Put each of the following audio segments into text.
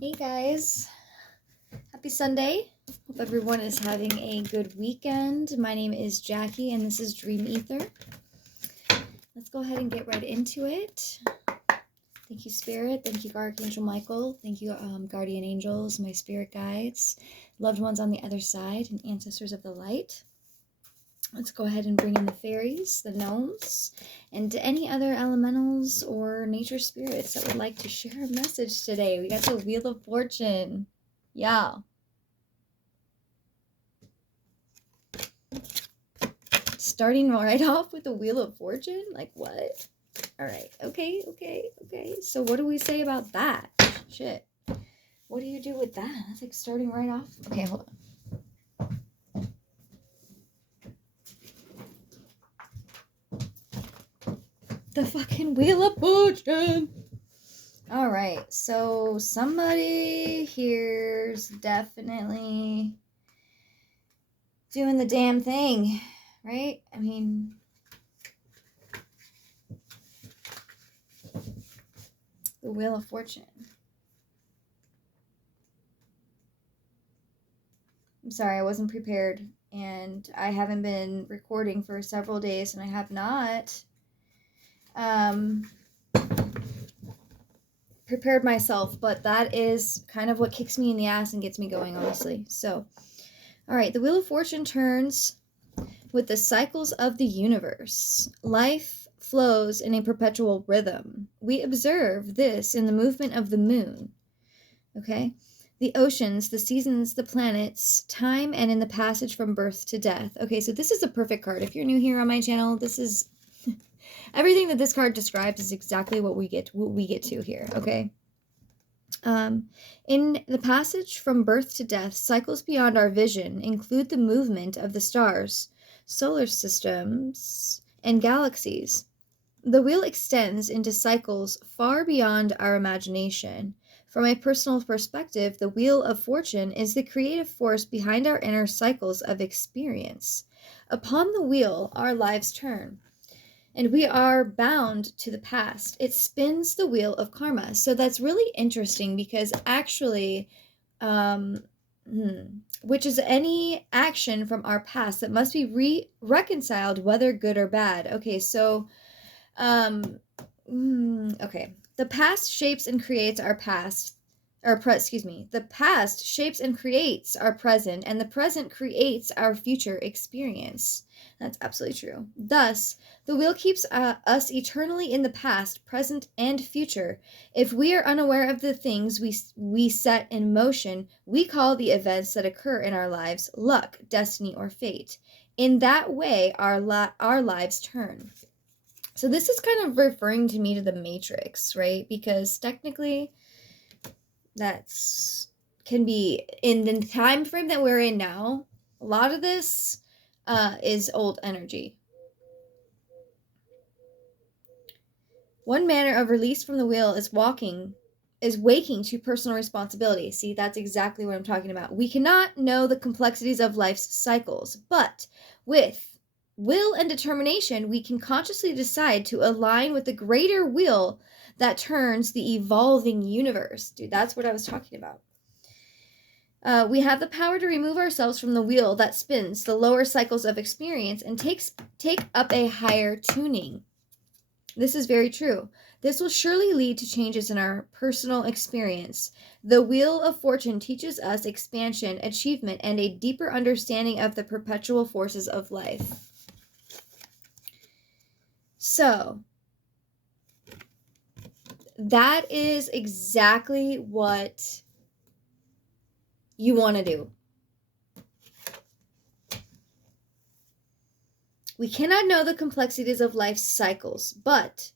Hey guys, happy Sunday. Hope everyone is having a good weekend. My name is Jackie and this is Dream Ether. Let's go ahead and get right into it. Thank you, Spirit. Thank you, Archangel Michael. Thank you, Guardian Angels, my spirit guides, loved ones on the other side, and ancestors of the light. Let's go ahead and bring in the fairies, the gnomes, and any other elementals or nature spirits that would like to share a message today. We got the Wheel of Fortune. Yeah. Starting right off with the Wheel of Fortune? Like what? All right. Okay. So what do we say about that? Shit. What do you do with that? That's like starting right off. Okay, hold on. The fucking Wheel of Fortune. All right. So somebody here's definitely doing the damn thing, right? I mean, the Wheel of Fortune. I'm sorry, I wasn't prepared, and I haven't been recording for several days, and I have not prepared myself, but that is kind of what kicks me in the ass and gets me going, honestly. So, all right, the Wheel of Fortune turns with the cycles of the universe. Life flows in a perpetual rhythm. We observe this in the movement of the moon, okay? The oceans, the seasons, the planets, time, and in the passage from birth to death. Okay, so this is a perfect card. If you're new here on my channel, this is everything that this card describes is exactly what we get to here, okay? In the passage from birth to death, cycles beyond our vision include the movement of the stars, solar systems, and galaxies. The wheel extends into cycles far beyond our imagination. From a personal perspective, the Wheel of Fortune is the creative force behind our inner cycles of experience. Upon the wheel, our lives turn, and we are bound to the past. It spins the wheel of karma. So that's really interesting because actually, which is any action from our past that must be reconciled, whether good or bad. Okay, so okay. The past shapes and creates our past, the past shapes and creates our present, and the present creates our future experience. That's absolutely true. Thus, the wheel keeps us eternally in the past, present, and future. If we are unaware of the things we set in motion, we call the events that occur in our lives luck, destiny, or fate. In that way, our lives turn. So this is kind of referring to me to the Matrix, right? Because technically that's can be in the time frame that we're in now. A lot of this is old energy. One manner of release from the wheel is waking to personal responsibility. See, that's exactly what I'm talking about. We cannot know the complexities of life's cycles, but with will and determination, we can consciously decide to align with the greater wheel that turns the evolving universe. Dude, that's what I was talking about. We have the power to remove ourselves from the wheel that spins the lower cycles of experience and take up a higher tuning. This is very true. This will surely lead to changes in our personal experience. The Wheel of Fortune teaches us expansion, achievement, and a deeper understanding of the perpetual forces of life. So, that is exactly what you want to do. We cannot know the complexities of life's cycles, but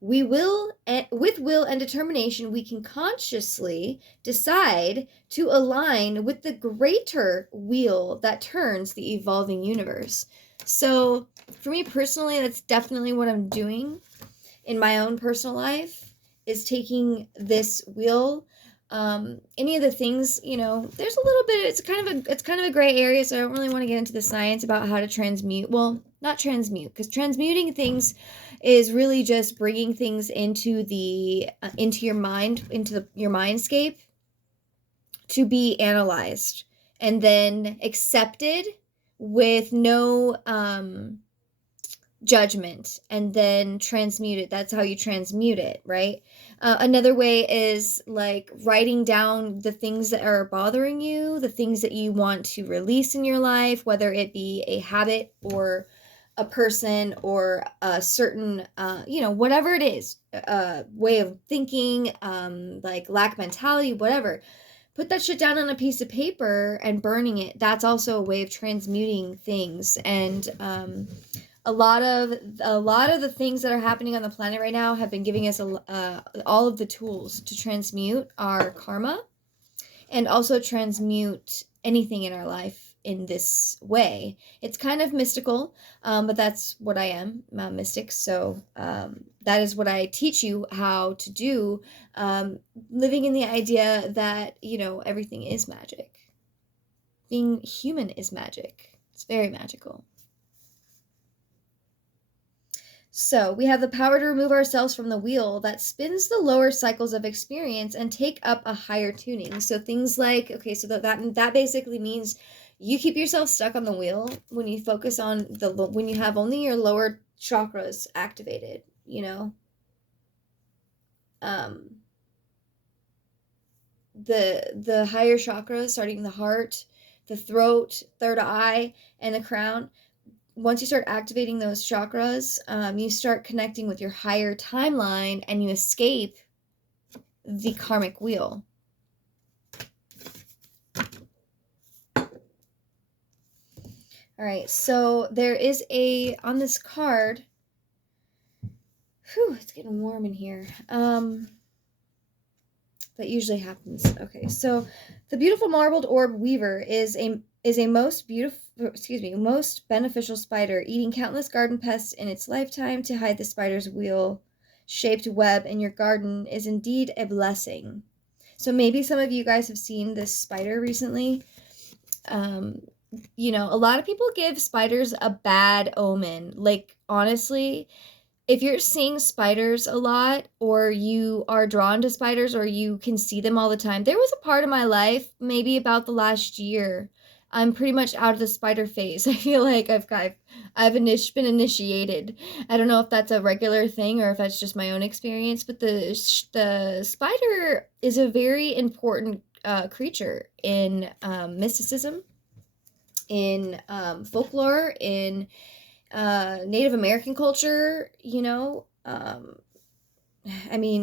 with will and determination, we can consciously decide to align with the greater wheel that turns the evolving universe. So, for me personally, that's definitely what I'm doing in my own personal life, is taking this wheel. Any of the things, there's a little bit, it's kind of a gray area, so I don't really want to get into the science about how to transmute. Well, not transmute, because transmuting things is really just bringing things into the into your mind, into your mindscape, to be analyzed and then accepted with no judgment, and then transmute it. That's how you transmute it, right? Another way is like writing down the things that are bothering you, the things that you want to release in your life, whether it be a habit or a person or a certain, whatever it is, way of thinking, like lack mentality, whatever. Put that shit down on a piece of paper and burning it. That's also a way of transmuting things. And a lot of the things that are happening on the planet right now have been giving us all of the tools to transmute our karma, and also transmute anything in our life in this way. It's kind of mystical, but that's what I am. I'm a mystic, so that is what I teach you how to do, living in the idea that, everything is magic. Being human is magic. It's very magical. So we have the power to remove ourselves from the wheel that spins the lower cycles of experience and take up a higher tuning. So things like, okay, so that basically means you keep yourself stuck on the wheel when you focus on when you have only your lower chakras activated, the higher chakras, starting the heart, the throat, third eye, and the crown. Once you start activating those chakras, you start connecting with your higher timeline, and you escape the karmic wheel. All right, so there is on this card, it's getting warm in here. That usually happens. Okay, so the beautiful marbled orb weaver is a most beneficial spider, eating countless garden pests in its lifetime. To hide the spider's wheel-shaped web in your garden is indeed a blessing. So maybe some of you guys have seen this spider recently. A lot of people give spiders a bad omen. Like, honestly, if you're seeing spiders a lot, or you are drawn to spiders, or you can see them all the time, there was a part of my life, maybe about the last year, I'm pretty much out of the spider phase. I feel like I've been initiated. I don't know if that's a regular thing or if that's just my own experience, but the spider is a very important creature in mysticism, in folklore, in Native American culture.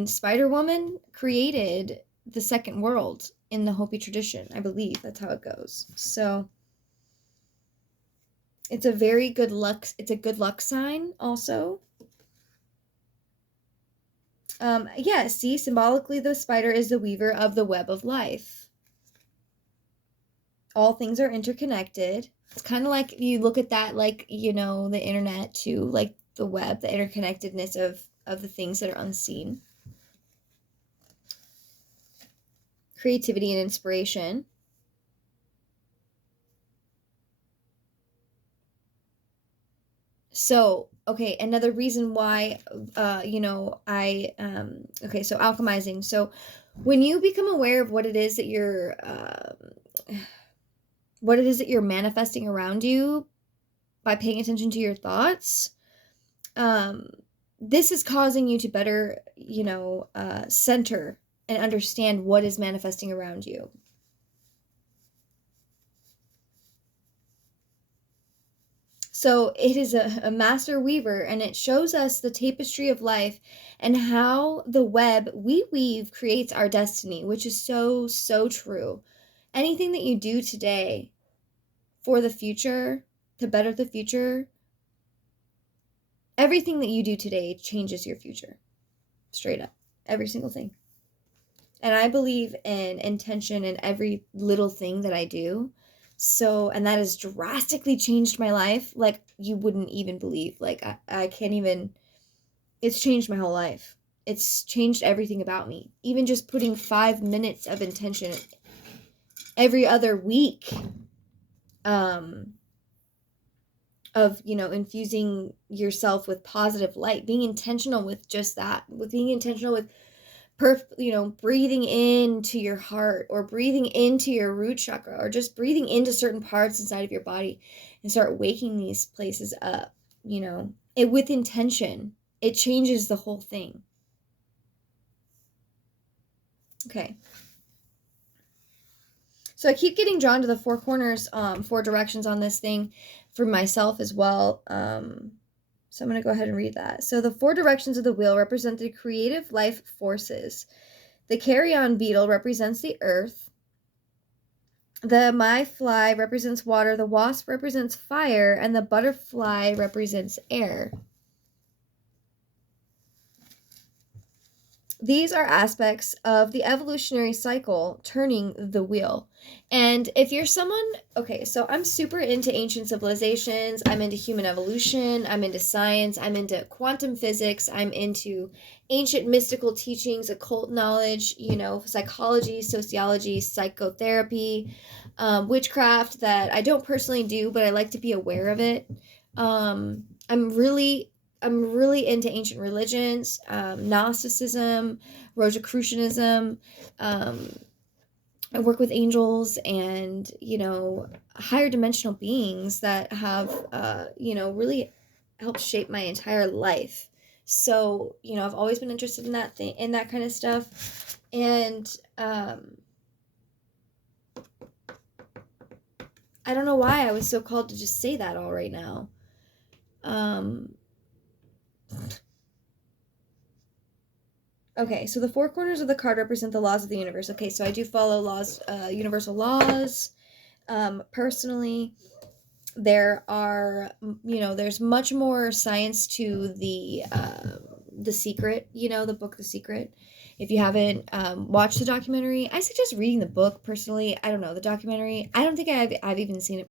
Spider-Woman created the second world in the Hopi tradition. I believe that's how it goes. So it's a good luck sign also. See, symbolically, the spider is the weaver of the web of life. All things are interconnected. It's kind of like you look at that, like, the internet too, like the web, the interconnectedness of the things that are unseen. Creativity and inspiration. So, okay, another reason why, so alchemizing. So when you become aware of what it is that you're manifesting around you by paying attention to your thoughts, this is causing you to better, center and understand what is manifesting around you. So it is a master weaver, and it shows us the tapestry of life and how the web we weave creates our destiny, which is so, so true. Anything that you do today for the future, to better the future, everything that you do today changes your future. Straight up. Every single thing. And I believe in intention in every little thing that I do. So, and that has drastically changed my life. Like, you wouldn't even believe. Like, I can't even, it's changed my whole life. It's changed everything about me. Even just putting 5 minutes of intention every other week, of, infusing yourself with positive light, being intentional with just that, with being intentional with breathing into your heart, or breathing into your root chakra, or just breathing into certain parts inside of your body, and start waking these places up, it with intention. It changes the whole thing. Okay. So I keep getting drawn to the four corners, four directions on this thing for myself as well. So I'm going to go ahead and read that. So the four directions of the wheel represent the creative life forces. The carrion beetle represents the earth. The mayfly represents water. The wasp represents fire. And the butterfly represents air. These are aspects of the evolutionary cycle turning the wheel. And if you're someone, okay, so I'm super into ancient civilizations, I'm into human evolution, I'm into science, I'm into quantum physics, I'm into ancient mystical teachings, occult knowledge, psychology, sociology, psychotherapy, witchcraft, that I don't personally do, but I like to be aware of it. I'm really into ancient religions, Gnosticism, Rosicrucianism. I work with angels and, higher dimensional beings that have, really helped shape my entire life. So, I've always been interested in in that kind of stuff. And I don't know why I was so called to just say that all right now. Okay, so the four corners of the card represent the laws of the universe. Okay, so I do follow laws, universal laws. Personally, there are, there's much more science to the Secret. The book The Secret. If you haven't watched the documentary, I suggest reading the book. Personally, I don't know the documentary. I don't think I've even seen it